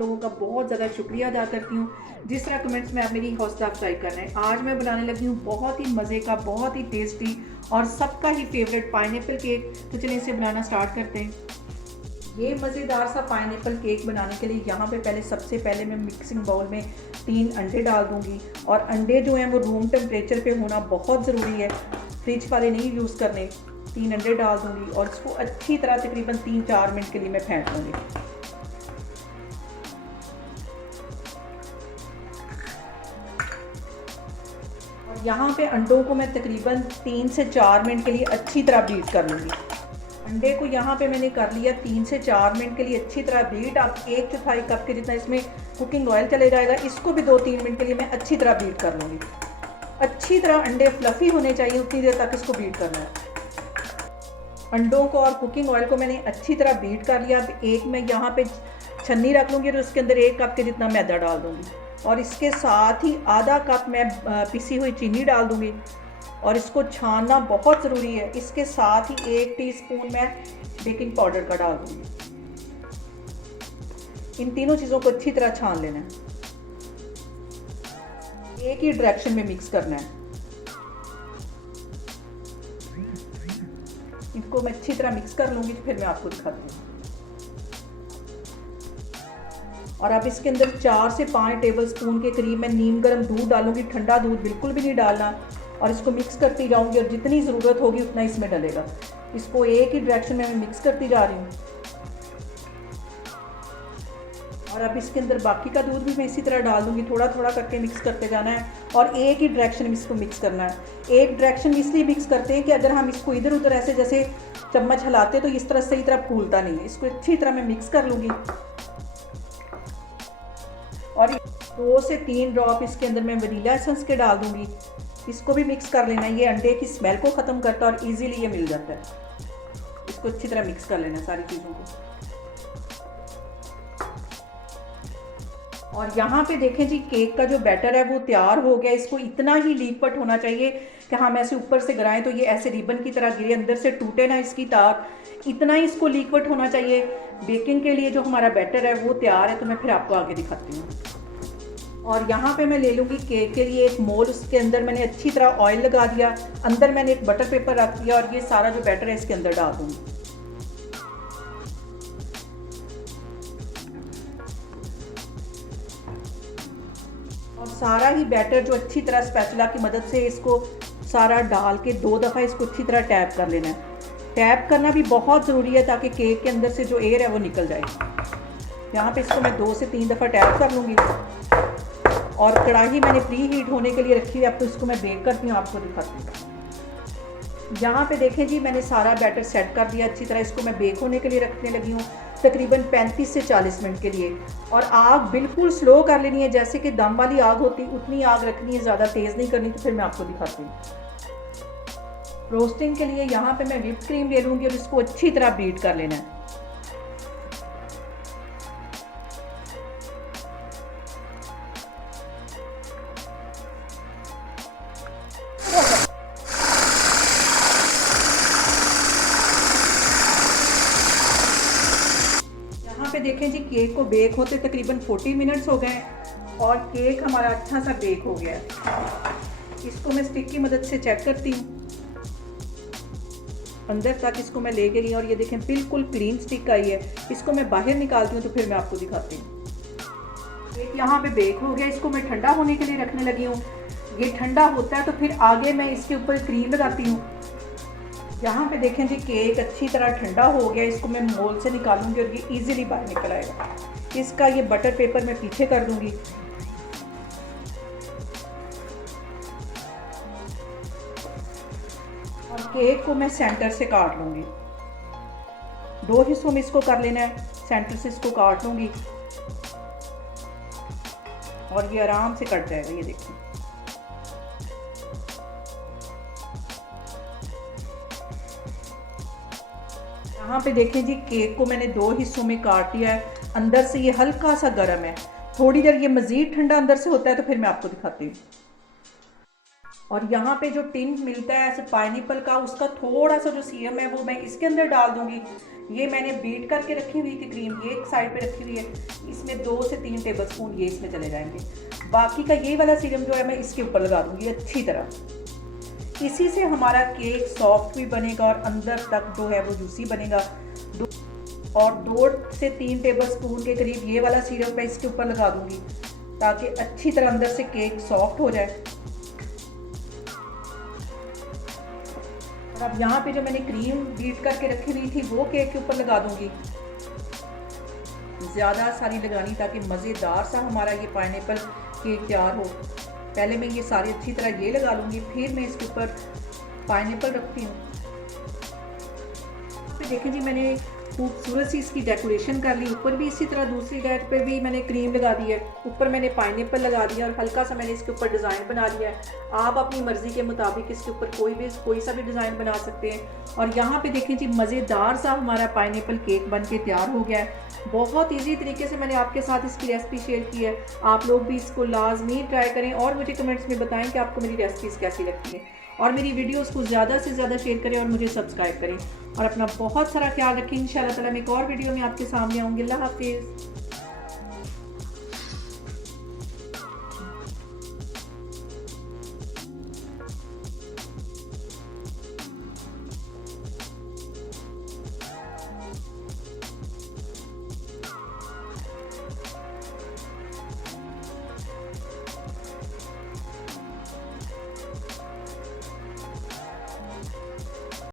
लोगों का बहुत ज़्यादा शुक्रिया अदा करती हूँ जिस तरह कमेंट्स में आप मेरी हौसला अफजाई कर रहे हैं। आज मैं बनाने लगी हूँ बहुत ही मज़े का, बहुत ही टेस्टी और सबका ही फेवरेट पाइनएप्पल केक। तो चलिए इसे बनाना स्टार्ट करते हैं। ये मज़ेदार सा पाइनएप्पल केक बनाने के लिए यहाँ पे सबसे पहले मैं मिक्सिंग बाउल में 3 अंडे डाल दूँगी। और अंडे जो हैं वो रूम टेम्परेचर पे होना बहुत ज़रूरी है, फ्रिज वाले नहीं यूज़ करने। 3 अंडे डाल दूँगी और इसको अच्छी तरह तकरीबन 3-4 मिनट के लिए मैं फेंट लूँगी। और यहाँ पे अंडों को मैं तकरीबन 3 से 4 मिनट के लिए अच्छी तरह बीट कर लूँगी। अंडे को यहाँ पे मैंने कर लिया 3 से 4 मिनट के लिए अच्छी तरह बीट। आप 1/4 कप के जितना इसमें कुकिंग ऑयल चले जाएगा, इसको भी 2-3 मिनट के लिए मैं अच्छी तरह बीट कर लूँगी। अच्छी तरह अंडे फ्लफ़ी होने चाहिए, उतनी देर तक इसको बीट करना है। अंडों को और कुकिंग ऑयल को मैंने अच्छी तरह बीट कर लिया। अब एक मैं यहाँ पे छन्नी रख लूँगी और उसके अंदर 1 कप के जितना मैदा डाल दूँगी और इसके साथ ही आधा कप मैं पिसी हुई चीनी डाल दूँगी और इसको छानना बहुत ज़रूरी है। इसके साथ ही 1 टीस्पून मैं बेकिंग पाउडर का डाल दूँगी। इन तीनों चीज़ों को अच्छी तरह छान लेना है, एक ही डायरेक्शन में मिक्स करना है। इनको मैं अच्छी तरह मिक्स कर लूँगी, फिर मैं आपको दिखाती हूँ। और अब इसके अंदर 4 से 5 टेबलस्पून के करीब मैं नीम गर्म दूध डालूँगी। ठंडा दूध बिल्कुल भी नहीं डालना और इसको मिक्स करती जाऊँगी और जितनी ज़रूरत होगी उतना इसमें डलेगा। इसको एक ही डायरेक्शन में मैं मिक्स करती जा रही हूँ। और अब इसके अंदर बाकी का दूध भी मैं इसी तरह डाल दूँगी। थोड़ा थोड़ा करके मिक्स करते जाना है और एक ही डायरेक्शन में इसको मिक्स करना है। एक डायरेक्शन में इसलिए मिक्स करते हैं कि अगर हम इसको इधर उधर ऐसे जैसे चम्मच हिलाते तो इस तरह सही तरह फूलता नहीं है। इसको अच्छी तरह मैं मिक्स कर लूँगी और 2 से 3 ड्रॉप इसके अंदर मैं वनीला एसेंस के डाल दूँगी। इसको भी मिक्स कर लेना है, ये अंडे की स्मेल को ख़त्म करता है और इजीली ये मिल जाता है। इसको अच्छी तरह मिक्स कर लेना सारी चीज़ों को। और यहाँ पे देखें जी, केक का जो बैटर है वो तैयार हो गया। इसको इतना ही लीकपट होना चाहिए कि हम ऐसे ऊपर से गिराएं तो ये ऐसे रिबन की तरह गिरे, अंदर से टूटे ना इसकी तार। इतना ही इसको लीकपट होना चाहिए। बेकिंग के लिए जो हमारा बैटर है वो तैयार है, तो मैं फिर आपको आगे दिखाती हूँ। और यहाँ पे मैं ले लूँगी केक के लिए एक मोल। उसके अंदर मैंने अच्छी तरह ऑयल लगा दिया, अंदर मैंने एक बटर पेपर रख दिया और ये सारा जो बैटर है इसके अंदर डाल दूँगी। और सारा ही बैटर जो अच्छी तरह स्पैचुला की मदद से इसको सारा डाल के 2 दफ़ा इसको अच्छी तरह टैप कर लेना है। टैप करना भी बहुत ज़रूरी है ताकि केक के अंदर से जो एयर है वो निकल जाए। यहाँ पे इसको मैं 2 से 3 दफ़ा टैप कर लूँगी। और कढ़ाई मैंने प्री हीट होने के लिए रखी हुई है। अब तो इसको मैं बेक करती हूँ, आपको दिखाती हूँ। यहाँ पे देखें जी, मैंने सारा बैटर सेट कर दिया अच्छी तरह। इसको मैं बेक होने के लिए रखने लगी हूँ तकरीबन 35 से 40 मिनट के लिए। और आग बिल्कुल स्लो कर लेनी है, जैसे कि दम वाली आग होती उतनी आग रखनी है, ज़्यादा तेज़ नहीं करनी। तो फिर मैं आपको दिखाती हूँ। रोस्टिंग के लिए यहाँ पे मैं व्हिप क्रीम ले लूँगी और इसको अच्छी तरह बीट कर लेना है। यहाँ पे देखें जी, केक को बेक होते तकरीबन 40 मिनट्स हो गए और केक हमारा अच्छा सा बेक हो गया है। इसको मैं स्टिक की मदद से चेक करती हूँ, अंदर तक इसको मैं ले गई और ये देखें बिल्कुल क्लीन स्टिक आई है। इसको मैं बाहर निकालती हूँ तो फिर मैं आपको दिखाती हूँ। केक यहाँ पे बेक हो गया। इसको मैं ठंडा होने के लिए रखने लगी हूँ। ये ठंडा होता है तो फिर आगे मैं इसके ऊपर क्रीम लगाती हूँ। यहाँ पे देखें जी, केक अच्छी तरह ठंडा हो गया। इसको मैं मोल से निकालूंगी और ये इजीली बाहर निकल आएगा। इसका ये बटर पेपर मैं पीछे कर दूंगी। और केक को मैं सेंटर से काट लूँगी। 2 हिस्सों में इसको कर लेना है। सेंटर से इसको काट लूँगी और ये आराम से कट जाएगा। ये देखिए, यहाँ पे देखें जी, केक को मैंने 2 हिस्सों में काट दिया है। अंदर से ये हल्का सा गर्म है। थोड़ी देर ये मज़ीद ठंडा अंदर से होता है तो फिर मैं आपको दिखाती हूँ। और यहाँ पे जो टिन मिलता है ऐसे पाइनएप्पल का, उसका थोड़ा सा जो सीरम है वो मैं इसके अंदर डाल दूँगी। ये मैंने बीट करके रखी हुई थी क्रीम, ये एक साइड पे रखी हुई है, इसमें 2 से 3 टेबलस्पून ये इसमें चले जाएंगे। बाकी का ये वाला सीरम जो है मैं इसके ऊपर लगा दूँगी अच्छी तरह। इसी से हमारा केक सॉफ्ट भी बनेगा और अंदर तक जो है वो जूसी बनेगा। और 2 से 3 टेबलस्पून के करीब ये वाला सीरम मैं इसके ऊपर लगा दूँगी ताकि अच्छी तरह अंदर से केक सॉफ्ट हो जाए। और अब यहाँ पे जो मैंने क्रीम बीट करके रखी हुई थी वो केक के ऊपर लगा दूँगी, ज़्यादा सारी लगानी ताकि मज़ेदार सा हमारा ये पाइनएप्पल केक तैयार हो। पहले मैं ये सारी अच्छी तरह ये लगा लूँगी, फिर मैं इसके ऊपर पाइनएप्पल रखती हूँ। फिर देखें जी, मैंने खूबसूरत सी इसकी डेकोरेशन कर ली। ऊपर भी इसी तरह दूसरी साइड पे भी मैंने क्रीम लगा दी है, ऊपर मैंने पाइनएप्पल लगा दिया और हल्का सा मैंने इसके ऊपर डिज़ाइन बना दिया है। आप अपनी मर्ज़ी के मुताबिक इसके ऊपर कोई सा भी डिज़ाइन बना सकते हैं। और यहाँ पे देखें जी, मज़ेदार सा हमारा पाइनएप्पल केक बन के तैयार हो गया है। बहुत ईजी तरीके से मैंने आपके साथ इसकी रेसिपी शेयर की है। आप लोग भी इसको लाजमी ट्राई करें और मुझे कमेंट्स में बताएं कि आपको मेरी रेसिपीज़ कैसी लगती है। और मेरी वीडियोस को ज़्यादा से ज़्यादा शेयर करें और मुझे सब्सक्राइब करें। और अपना बहुत सारा ख्याल रखें। इंशाल्लाह ताला मैं एक और वीडियो में आपके सामने आऊँगी। अल्लाह हाफिज़।